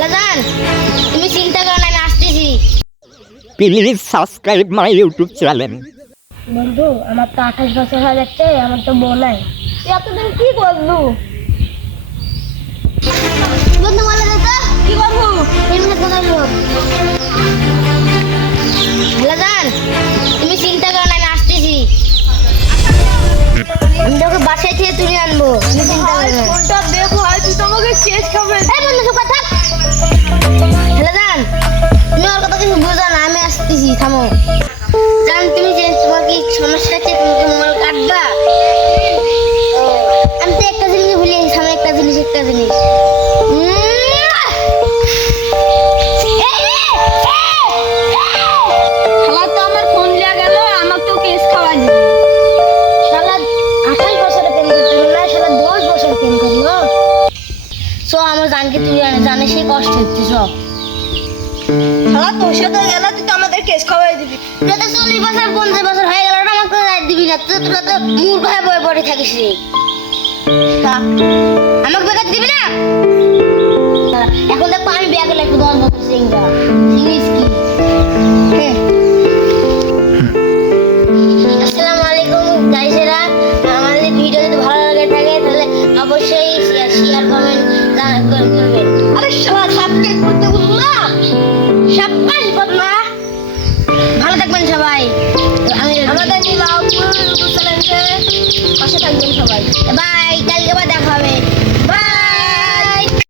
লাজান তুমি চিন্তা করো না, আমি আসতেছি। Please subscribe my YouTube channel. বন্ধু আমার তো 28 বছর হয়ে যাচ্ছে, আমার তো বউ নাই। তুই এতদিন কি করলু? বন্ধু বলে দে তো কি করবো? এমনি কথা বল। লাজান তুমি চিন্তা করো না, আমি আসতেছি। আমি তোকে বাসায় থেকে তুলে আনবো, তুমি চিন্তা করো না। ফোনটা দে ভাই, তুই তো আমাকে শেষ খাবে। এই বন্ধু চুপ থাক। লাজান তুমি ওর কথা কিছু বুঝো না, আমি আসতেছি, থামো। জান তুমি যে তোমার কি সমস্যা আছে, তুমি কি মোবাইল কাটবা? আমি তো একটা জিনিস ভুলে গেছি, আমি একটা জিনিস শালা তো আমার ফোন লিয়া গেল, আমার তো কেস খাওয়া দিবি। শালা 28 বছরে প্রেম করতে হলো না, শালা 10 বছর প্রেম করলো। সো আমার জানকে তুই জানে সে কষ্ট হচ্ছে সব। শালা তোর সাথে গেল, তুই তো আমাদের কেস খাওয়াই দিবি। তোরা তো 40 বছর 50 বছর হয়ে গেল না, আমাকে রাত দিবি না। তোরা তো মূর্খ হয়ে বয়ে পড়ে থাকিস রে। আমাকে বেকার দিবি না? এখন দেখো আমি বিয়া করলে একটু 10 বছর সিঙ্গা জিনিস কি। আসসালামু আলাইকুম গাইসেরা, আমাদের ভিডিও যদি ভালো লাগে থাকে তাহলে অবশ্যই শেয়ার কমেন্ট করবেন। আরে শালা সাবস্ক্রাইব করতে বলবো না। সাব্বাস বদমা, ভালো থাকবেন সবাই। আমাদের নীলা ইউটিউব চ্যানেলে পাশে থাকবেন সবাই। বাই।